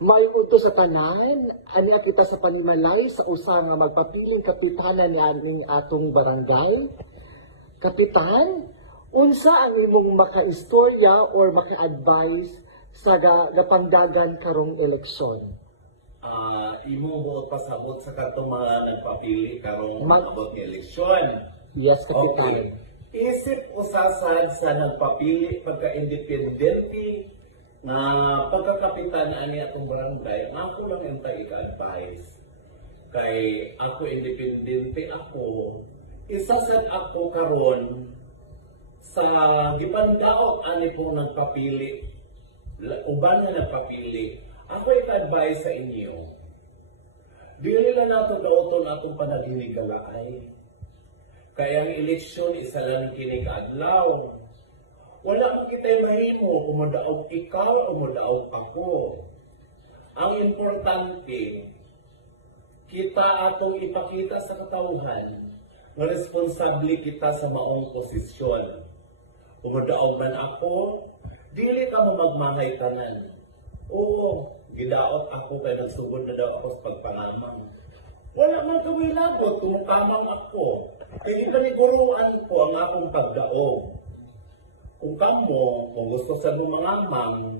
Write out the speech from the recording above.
Maiuto sa tanan, ani kita sa panimalay sa usa nga magpapiling kapitanan ni aning atong barangay. Kapitan, unsa ang imong maka-istorya or maka-advise sa gapangdagan karong eleksyon? Imo mo pasabot sa katong mga nagpapili karong Mag- abot ni eleksyon. Yes, Kapitan. Okay. Isip usasad sa nagpapili pagka-independente nga pagkakapitan ani atong barangay, nga ako lang yung taga-advise. Kay ako independente ako, isasad ako karon sa gipandaot ani kong nagpapili, uban na nagpapili. Ako i-advise sa inyo, dili na nato daoton atong panaginigalaay. Kaya ang eleksyon isa lang kini kaadlaw. Wala man kita'y mahimo kung madaog ikaw o madaog ako. Ang importante, kita atong ipakita sa katawhan nga responsable kita sa maong posisyon. Kung madaog man ako, dili ka mo magmangay tanan. Oo, gidaot ako kay nagsugod na daw ako sa pagpangamang. Wala man kawilabot kung mukamang ako. Kaya ipaniguruan ko ang akong pagdaog. Kung kamo, kung gusto sa mga mang,